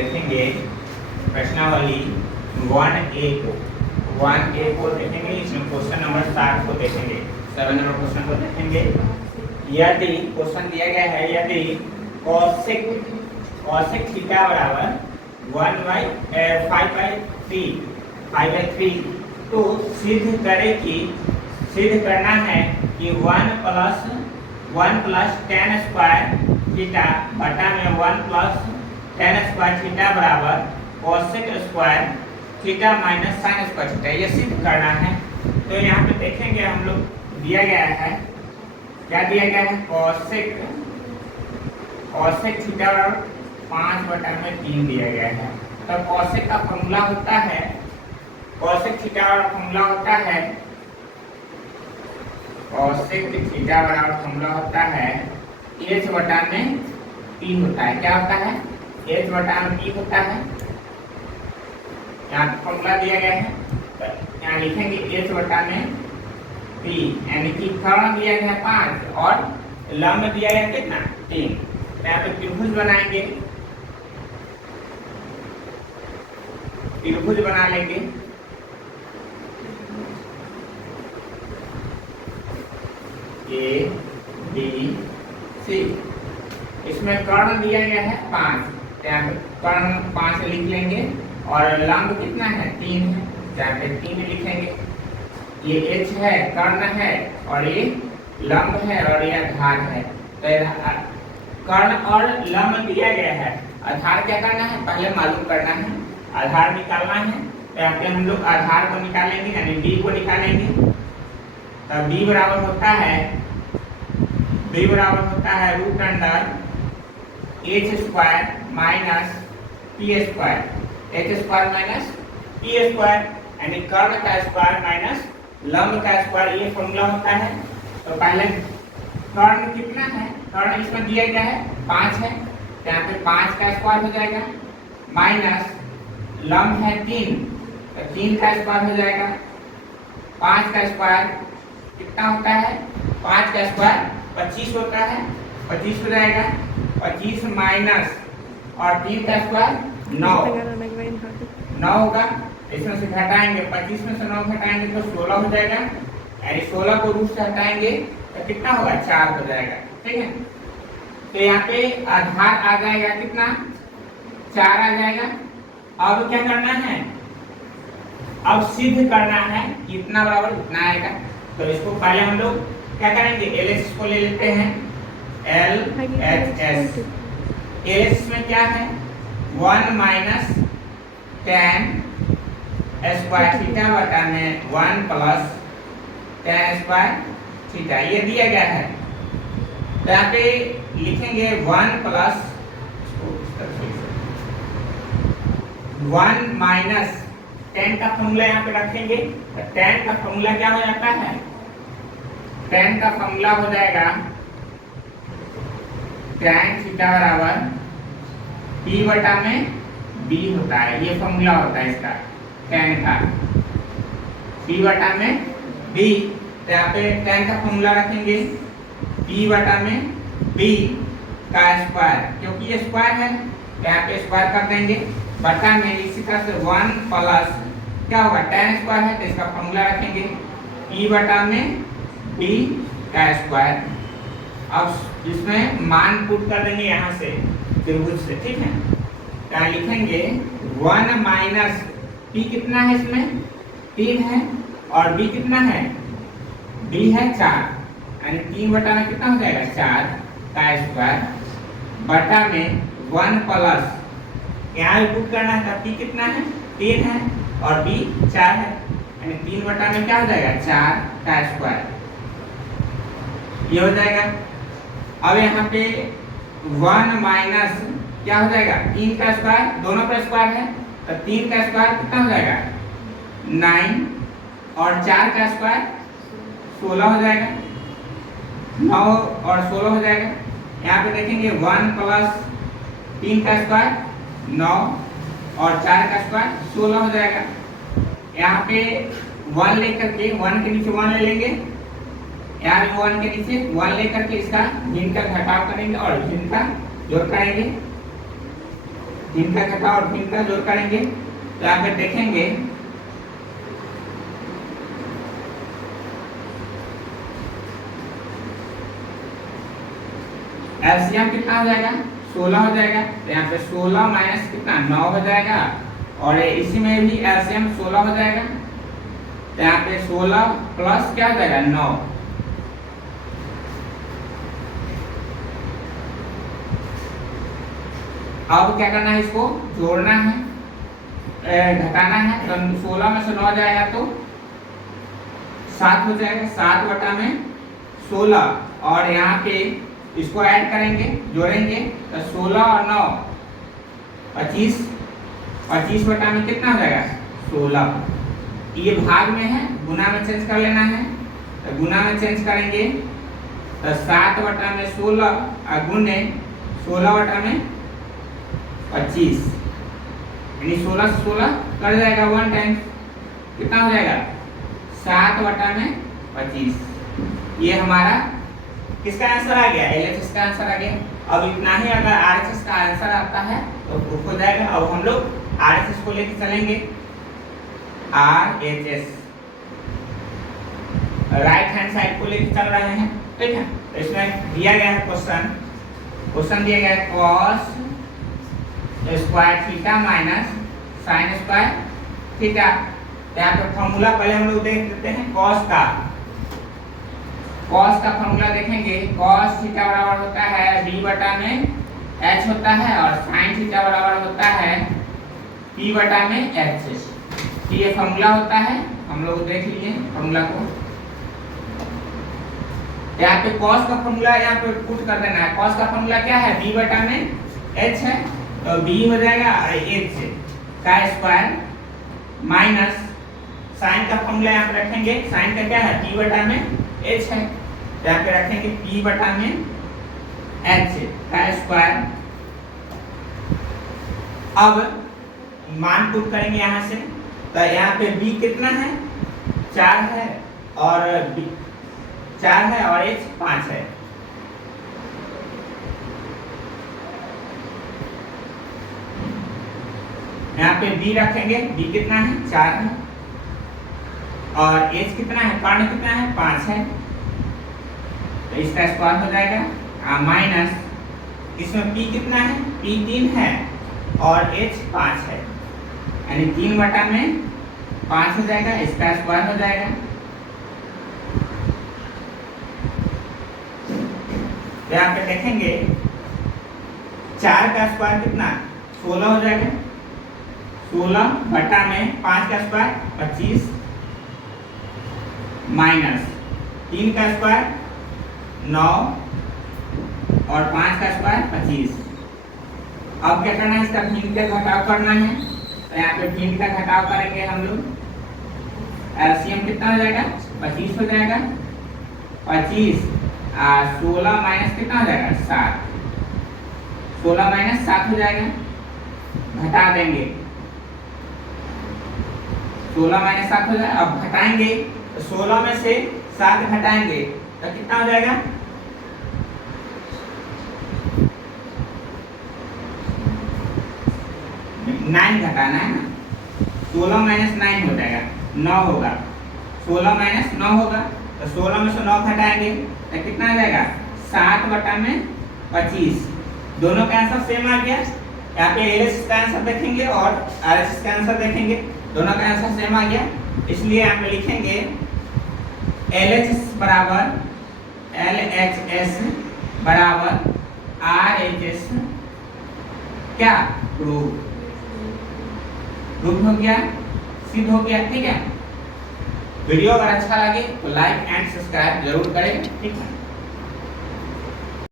देखेंगे प्रश्नावली 1A को देखेंगे। इसमें क्वेश्चन नंबर 7 को देखेंगे, 7 नंबर क्वेश्चन को देखेंगे। यदि क्वेश्चन दिया गया है, यदि cosec थीटा बराबर 5/3 तो सिद्ध करना है कि 1 प्लस tan स्क्वायर थीटा बटा में 1 प्लस tan स्क्वायर थीटा बराबर cosec square theta minus sin square theta, ये सिद्ध करना है। तो यहाँ पे देखेंगे हम लोग दिया गया है, क्या दिया गया है, cosec थीटा बराबर 5/3 दिया गया है। तो cosec का फॉर्मूला होता है, cosec थीटा बराबर फॉर्मूला होता है, cosec थीटा बराबर फॉर्मूला होता है h/p होता है। क्या होता है, h/p होता है। यहाँ फॉर्मूला दिया गया है, तो यहाँ लिखेंगे h/p, यानी कि कर्ण दिया गया है 5 और लंब दिया गया कितना, 3। यहाँ पे त्रिभुज बनाएंगे, त्रिभुज बना लेंगे। ABC, इसमें कर्ण दिया गया है 5, यहाँ पे कर्ण 5 लिख लेंगे और लंब कितना है, 3 है, यहाँ पे 3 लिखेंगे। ये h है, कर्ण है, और ये लंब है, और ये आधार है। तो कर्ण और लंब दिया गया है, आधार क्या करना है, पहले मालूम करना है, आधार निकालना है। तो यहाँ पे हम लोग आधार को निकालेंगे, यानी b को निकालेंगे। तो b बराबर होता है √h² minus p square, h² minus p square, यानी कर्ण का स्क्वायर माइनस लंब का स्क्वायर, ये फॉर्मूला होता है। तो पहले कर्ण कितना है, कर्ण इसमें दिया गया है 5 है, तो यहाँ पे 5 का स्क्वायर हो जाएगा, माइनस लंब है 3, तो 3 का स्क्वायर हो जाएगा। 5 का स्क्वायर कितना होता है, 5 का स्क्वायर 25 होता है, 25 हो जाएगा। 25 माइनस और 3 का स्क्वायर 9 होगा। इसमें से घटाएंगे, 25 में से 9 घटाएंगे तो 16 हो जाएगा, यानी 16 को रूट से हटाएंगे तो कितना होगा, 4 हो जाएगा। ठीक है, तो यहाँ पे आधार आ जाएगा कितना, 4 आ जाएगा। अब क्या करना है, अब सिद्ध करना है कि इतना बराबर इतना आएगा। तो इसको पहले हम लोग क्या करेंगे, LHS को ले लेते हैं, LHS। LHS में क्या है, 1 माइनस tan स्क्वायर थीटा बटा में 1 प्लस tan स्क्वायर थीटा, ये दिया गया है। तो यहाँ पे लिखेंगे 1 प्लस 1 माइनस tan का फॉर्मूला यहाँ पे रखेंगे। तो tan का फॉर्मूला क्या हो जाता है, tan का फॉर्मूला हो जाएगा tan थीटा बराबर p बटा में b होता है, ये फॉर्मूला होता है इसका, tan का p बटा में b। तो यहाँ पे tan का फॉर्मूला रखेंगे p बटा में b का स्क्वायर, क्योंकि ये स्क्वायर है तो यहाँ पे स्क्वायर कर देंगे, बटा में इसी तरह से 1 प्लस क्या होगा, tan स्क्वायर है तो इसका फॉर्मूला रखेंगे p बटा में b का स्क्वायर। अब इसमें मान पुट कर देंगे यहाँ से त्रिभुज से, ठीक है। क्या लिखेंगे, 1 माइनस p कितना है, इसमें 3 है, और b कितना है, b है 4, यानी 3 बटा में कितना हो जाएगा, 4 का स्क्वायर, बटा में 1 प्लस यहाँ पुट करना है, p कितना है, 3 है, और b 4 है, यानी 3 बटा में क्या हो जाएगा, 4 का स्क्वायर, ये हो जाएगा। अब यहाँ पे 1 माइनस क्या हो जाएगा, 3 का स्क्वायर, दोनों का स्क्वायर है, तो 3 का स्क्वायर कितना हो जाएगा, 9, और 4 का स्क्वायर 16 हो जाएगा, 9 और 16 हो जाएगा। यहाँ पे देखेंगे 1 प्लस 3 का स्क्वायर 9 और 4 का स्क्वायर 16 हो जाएगा। यहाँ पे 1 लेकर के 1 के नीचे 1 ले लेंगे, यहाँ भी 1 के नीचे 1 लेकर के इसका भिन्न का घटाव करेंगे और भिन्न का जोड़ करेंगे। 3 का घटाओ और 3 का जोड़ करेंगे तो यहाँ पे देखेंगे एलसीएम कितना हो जाएगा 16 हो जाएगा। तो यहाँ पे 16 माइनस कितना 9 हो जाएगा और इसी में भी एलसीएम 16 हो जाएगा। तो यहाँ पे 16 प्लस क्या हो जाएगा 9। अब क्या करना है, इसको जोड़ना है, घटाना है। तो 16 में से 9 जाएगा तो 7 हो जाएगा। 7 बटा में 16 और यहाँ पे इसको ऐड करेंगे, जोड़ेंगे तो 16 और 9 25। 25 बटा में कितना हो जाएगा 16। ये भाग में है, गुना में चेंज कर लेना है। तो गुना में चेंज करेंगे तो 7 बटा में 16 और गुने 16 बटा में 25, यानी 16 से 16 कर जाएगा 1 टाइम, कितना हो जाएगा 7 बटा में 25। ये हमारा किसका आंसर आ गया, एलएचएस का आंसर आ गया। अब इतना ही, अगर आरएचएस का आंसर आता है तो प्रूफ हो जाएगा। अब हम लोग आरएचएस को लेकर चलेंगे। आरएचएस राइट हैंड साइड को लेकर चल रहे हैं, ठीक है। तो इसमें दिया गया है क्वेश्चन दिया गया है cos square theta minus sine square theta. यहाँ पे फॉर्मूला पहले हम लोग देख लेते हैं cos का फॉर्मूला देखेंगे। cos थीटा बराबर होता है b बटा में h होता है और sin थीटा बराबर होता है p बटा में h। ये फॉर्मूला होता है, हम लोग देख लीजिए फॉर्मूला को। यहाँ पे cos का फॉर्मूला यहाँ पे पुट कर देना है। cos का फॉर्मूला क्या है, b बटा में h है, तो b हो जाएगा h का स्क्वायर माइनस साइन का फॉर्मूला यहाँ पे रखेंगे। साइन का क्या है, p बटा में h है, यहाँ पे रखेंगे p बटा में h का स्क्वायर। अब मान पुट करेंगे यहाँ से, तो यहाँ पे b कितना है 4 है और h 5 है। यहाँ पे b रखेंगे, b कितना है 4 है और h कितना है, कर्ण कितना है 5 है, तो इसका स्क्वायर हो जाएगा। माइनस इसमें p कितना है, p 3 है और h 5 है, यानी 3 बटा में 5 हो जाएगा, इसका स्क्वायर हो जाएगा। तो यहाँ पे देखेंगे 4 का स्क्वायर कितना 16 हो जाएगा। 16 बटा में 5 का स्क्वायर 25 माइनस 3 का स्क्वायर 9 और 5 का स्क्वायर 25। अब क्या करना है, इसका भिन्न का घटाव करना है। तो यहाँ पे भिन्न का घटाव करेंगे हम लोग। एलसीएम कितना हो जाएगा 25 हो जाएगा। 25 16 माइनस कितना हो जाएगा 7, 16 माइनस 7 हो जाएगा। घटा देंगे 16 माइनस 7 हो जाएगा। अब घटाएंगे तो 16 में से 7 घटाएंगे तो कितना हो जाएगा 9 घटाना है ना। 16 माइनस 9 हो जाएगा 9 होगा। 16 माइनस 9 होगा तो 16 में से 9 घटाएंगे तो कितना आ जाएगा 7 बटा में 25। दोनों का आंसर सेम आ गया। यहाँ पे एलएचएस का आंसर देखेंगे और आरएचएस का आंसर देखेंगे, दोनों का आंसर सेम आ गया। इसलिए यहाँ पे लिखेंगे एलएचएस बराबर एलएचएस बराबर आरएचएस क्या प्रूफ हो गया, सिद्ध हो गया। ठीक है, वीडियो अगर अच्छा लगे तो लाइक एंड सब्सक्राइब जरूर करें। ठीक है।